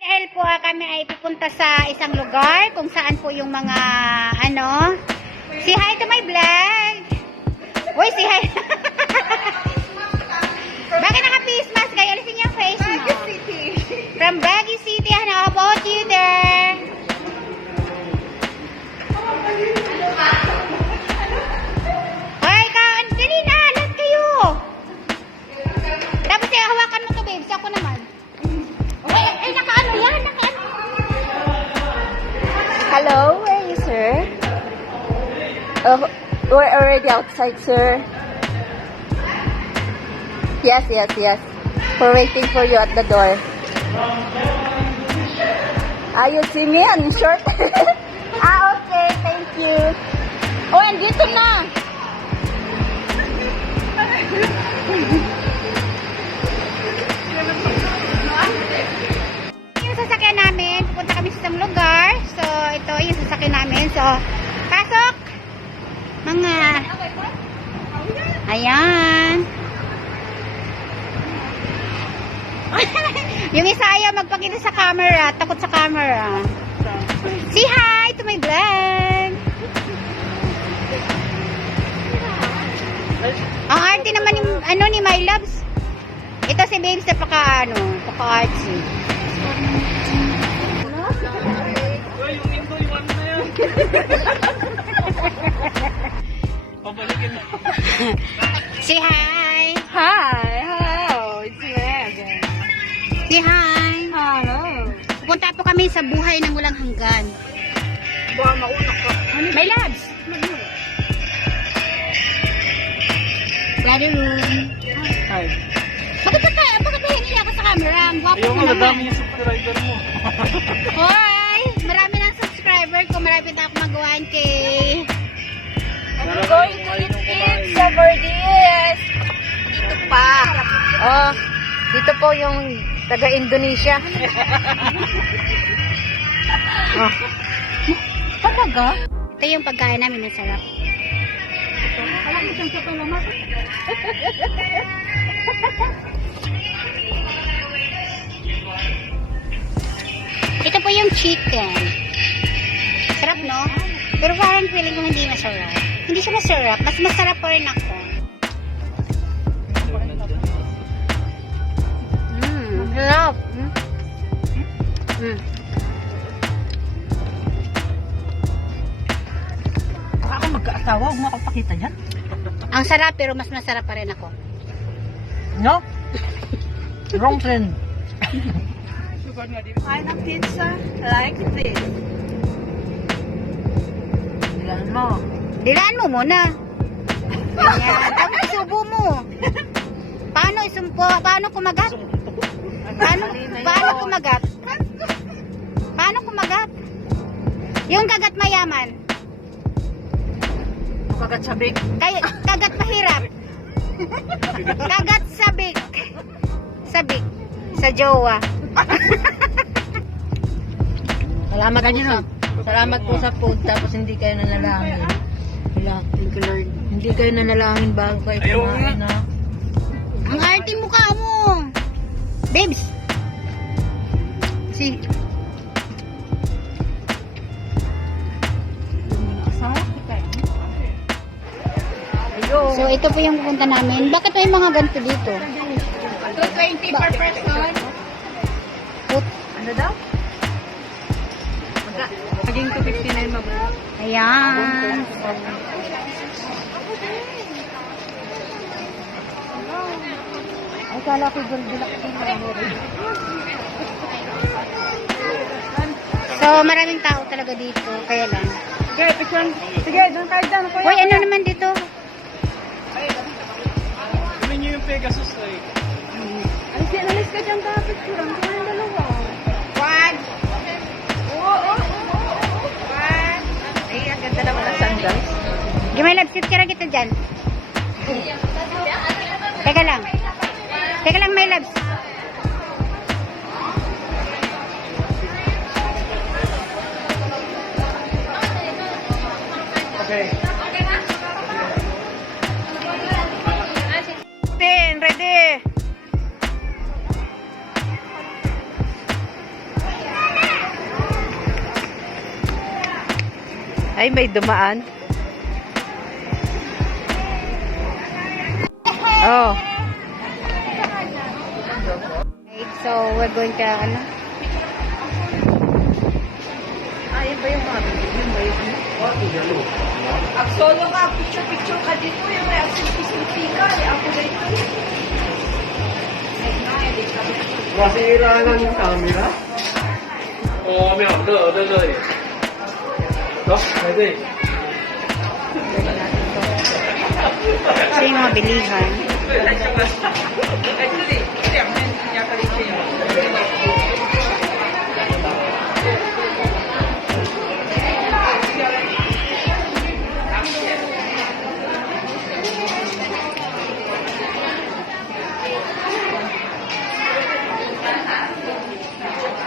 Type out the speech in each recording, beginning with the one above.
Dahil po kami ay pupunta sa isang lugar kung saan po yung mga ano. Say hi to my vlog. Uy, say hi. Bakit naka-face mask kayo? Alisin niyo ang face mo. From Baguio City. How about you there? Ay, dali na. Lahat kayo. Tapos hawakan mo to, babes. Ako naman. Ay, naka-ano yan? Naka-ano? Hello, where are you, sir? We're already outside, sir. Yes. We're waiting for you at the door. You see me on short? Okay, thank you. Oh, andito na. Yung sasakyan namin, pupunta kami sa isang lugar. So, ito yung sasakyan namin. So, pasok! Mga... Ayan. Yung isa ayaw magpakita sa camera. Takot sa camera. Say hi to my vlog. Ang arte naman yung, ano ni My Loves. Ito si Babes na paka-artsy. Say hi. Hi, it's Megan. Say hi. Hello. Pupunta po kami sa buhay ng walang hanggan. Baka mauna ka. My Loves. Daddy room. Hi. Bakit ba hiniya ka sa camera? Ang gwapo mo naman. Madami yung subscriber mo. Hoy! Marami ng subscriber ko. Marami na ako magawan kay... I'm going to eat pizza for this. Dito pa. Oh, dito po yung taga-Indonesia. Oh. Talaga? Ito yung pagkain namin. Ang sarap. Ito po yung chicken. Sarap, no? Pero parang feeling ko hindi masarap. Hindi siya masarap. Mas masarap pa rin ako. Sarap. Ako magkaasawa, huwag mo ako pakita dyan. Ang sarap, pero mas masarap pa rin ako. No? Wrong trend. Find a pizza like this. Dilaan mo. Dilaan mo muna. Ayan. Tapos isubo mo. Paano kumagat? Paano kumagat? Paano kumagat? Yung kagat mayaman. Kagat sabik. Kagat mahirap. Kagat sabik. Sabik. Sa jowa. Salamat po sa salamat po sa food tapos hindi kayo nanalangin. Hindi kayo nanalangin bago kayo kumain na. Ang arte mukha mo. Babes. Si. So, ito po yung pupunta namin. Bakit may mga ganito dito? 220 per person. Ano daw? Maging 259 mabuo. Ayan. Ay, kala ko gulbilak ko So, maraming tao talaga dito. Kaya lang. Sige, picture. Sige, doon tayo dyan. Hoy, ano naman dito? Kunin nyo yung Pegasus like. Alis ka dyan ka, picture. Ang kaya dalawa. One. Ay, ang ganda naman ng sandals. Gimay love, picture kita dyan. Teka lang. Teka lang, my loves. Okay. Ready. Ay, may dumaan. Oh. Right, so we're going to, ano? Ay, ba yung mga yun ba yung ano? Ang solo ka, picture ka dito. Yung may activity ka. Ako dito. Masira ng camera? Oh, 没有，乐在这里。走，来这里。 Ito yung mga bilihan.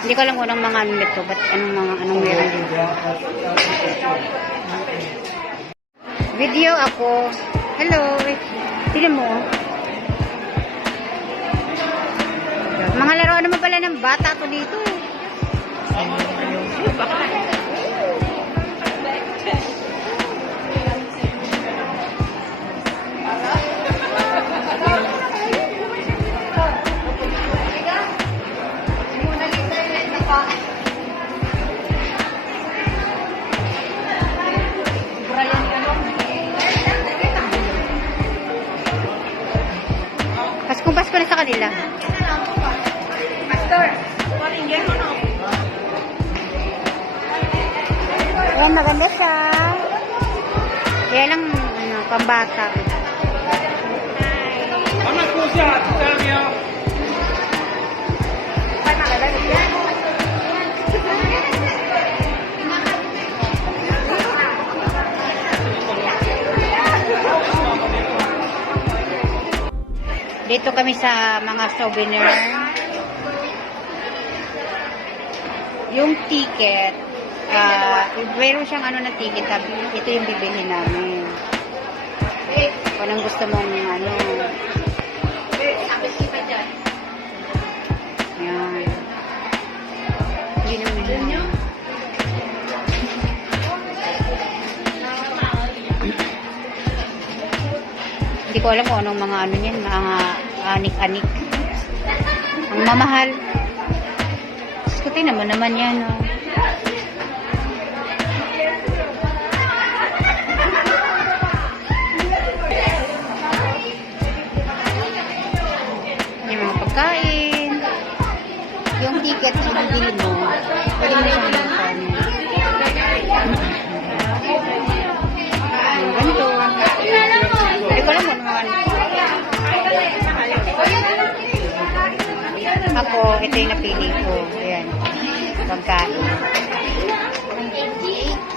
Hindi ko alam kung anong mga ano nito, ba't anong meron dito. Video ako. Hello. Tignan mo. Mga laruan naman pala ng bata ko dito. Pasko na sa kanila. Ayan, maganda siya. Kaya lang, ano, pambata. 咱们坐下，在那边。 Dito kami sa mga souvenir. Yung ticket, meron siyang ano na ticket, sabi, ito yung bibilhin namin. Kung anong gusto mong ano. Yan. Hindi naman yan. Hindi ko alam kung anong mga ano yan, mga anik-anik. Ang mamahal. Skutin naman yan. Oh. Yung mga pagkain. Yung ticket sa bibili mo. Pwede mo siyang nagpan. Yung ganito. Hindi ko alam kung ano. Ako, ito yung napili ko. Ayan. Pagkain.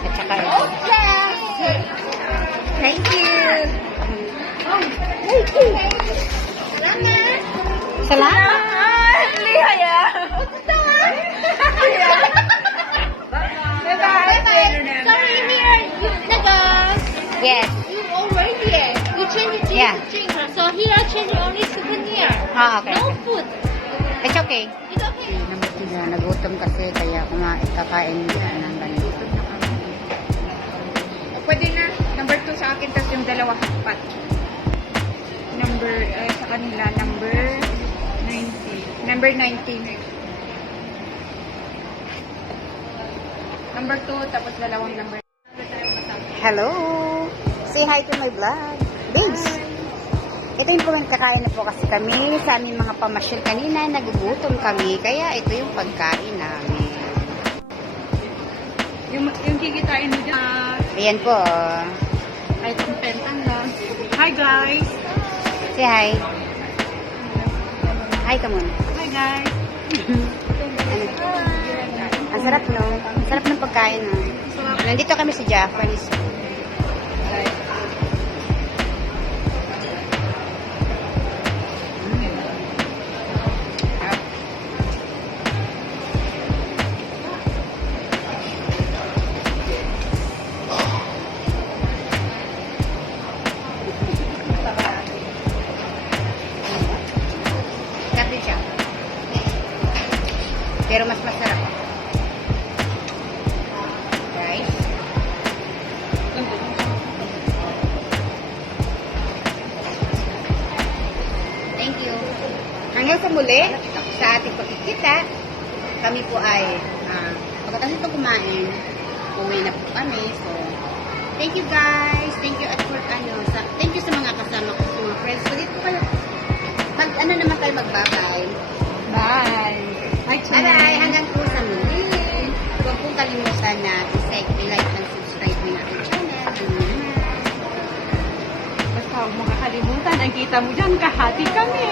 At saka ito. Thank you. Thank you. Salamat. Lihaya. Sorry, here, Yes. you already, you change it to Yeah. drink. So here I change only souvenir. Ah, okay. No food. It's okay. It's okay. Nagutom kasi kaya kakain nila ng ganito. Pwede na. Number 2 sa akin, tapos yung dalawa hotpot. Sa kanila, number 90. Number 19. Number 2, tapos dalawang number. Hello! Say hi to my vlog. Babes! Ito yung kakain na po kasi kami sa aming mga pamasyal kanina. Nagugutom kami. Kaya ito yung pagkain namin. Yung kikitain mo dyan. Ayan po. Ay, kumpentan lang. Hi, guys! Say hi. Hi ka muna. Hi, guys! Ang sarap, no? Ang sarap ng pagkain, no? Nandito kami sa Japanese. Sarap siya. Pero mas masarap. Guys. muli sa ating pagkikita. Kami po ay pagkatapos ito kumain, uwi na po kami. So, thank you guys. Thank you at for thank you sa mga kasama ko, sa mga friends. So, dito kayo. Naman tayo magbabay. Bye. Bye-bye. Hanggang po sa muli. Huwag pong kalimutan na i-like and subscribe ng ating channel. Basta huwag mo kakalimutan. Ang kita mo dyan, kahati kami.